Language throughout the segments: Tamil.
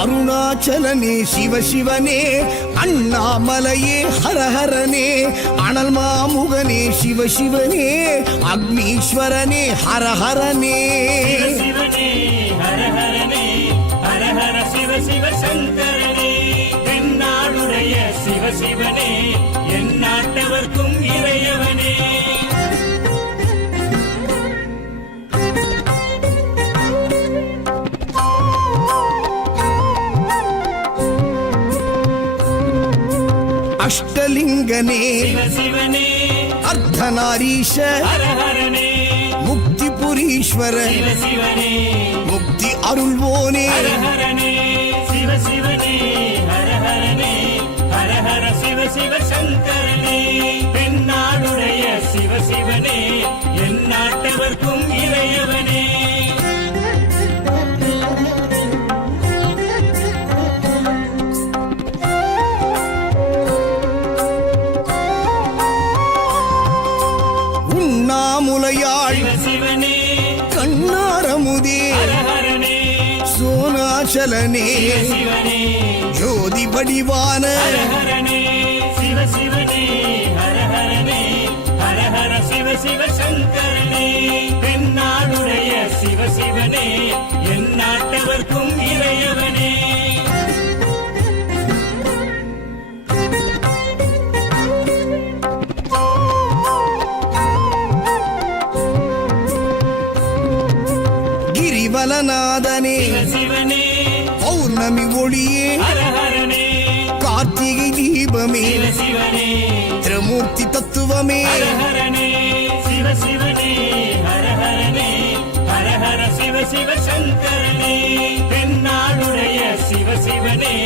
அருணாச்சலனே சிவசிவனே, அண்ணாமலையே ஹரஹரனே, அனல் மாமுகனே சிவசிவனே, அக்னீஸ்வரனே ஹரஹரனே. சிவசிவனே ஹரஹரனே, ஹரஹர சிவ சிவ சங்கரனே, தென்னாடுடைய சிவசிவனே, என் நாட்டவர்க்கும் இறையவனே. அஷ்டலிங்கனே சிவசிவனே, அர்த்தநாரீஷ ஹரஹரனே, முக்திபுரீஸ்வர சிவசிவனே, முக்தி அருள்வோனே. ஹரஹரனே சிவசிவனே, ஹரஹரனே, ஹரஹர சிவ சிவ சங்கரனே, தென்னாடுடைய சிவசிவனே, என் நாட்டவர்க்கும் இறையவனே. உண்ணாமுலையாள் சிவசிவனே, கண்ணாரமுதே ஹரஹரனே, சோனாச்சலனே சிவசிவனே, ஜோதி வடிவான ஹரஹரனே சிவசிவனே, ஹரஹரனே, ஹரஹர சிவ சிவ சங்கரனே, தென்னாடுடைய சிவசிவனே, என் நாட்டவர்க்கும் இறையவனே. கிரிவலநாதனே சிவசிவனே, பௌர்ணமி ஒளியே ஹரஹரனே, கார்த்திகை தீபமே சிவசிவனே, திரமூர்த்தி தத்துவமே. ஹரஹரனே சிவசிவனே, ஹரஹரனே, ஹரஹர சிவ சிவ சங்கரனே, தென்னாடுடைய சிவசிவனே,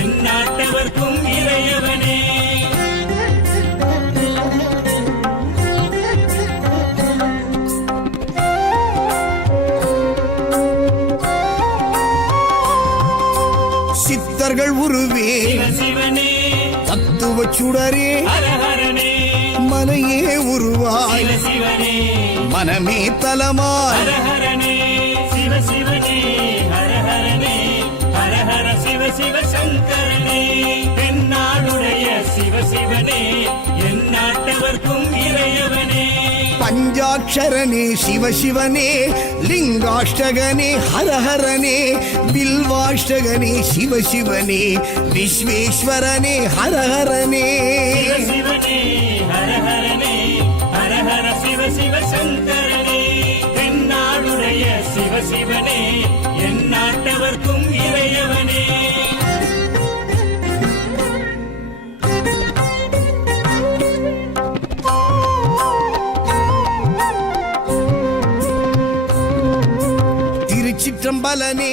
என் நாட்டவர்க்கும் இறையவனே. சித்தர்கள் உருவே சிவசிவனே, தத்துவ சுடரே ஹரஹரனே, மனையே உருவாய் சிவசிவனே, மனமே தலமாய். ஹரஹரனே சிவசிவனே, ஹரஹரனே, ஹரஹர சிவ சிவ சங்கரனே, தென்னாடுடைய சிவசிவனே, என் நாட்டவர்க்கும் இறையவனே. பஞ்சாட்சரனே சிவசிவனே, லிங்காஷ்டகனே ஹரஹரனே, பில்வாஷ்டகனே சிவசிவனே, விஸ்வேஸ்வரனே ஹரஹரனே. சிவசிவனே, ஹரஹரனே, ஹரஹர சிவ சிவ சங்கரனே, தென்னாடுடைய சிவசிவனே, என் நாட்டவர்க்கும் இறையவனே. திருச்சிற்றம்பலனே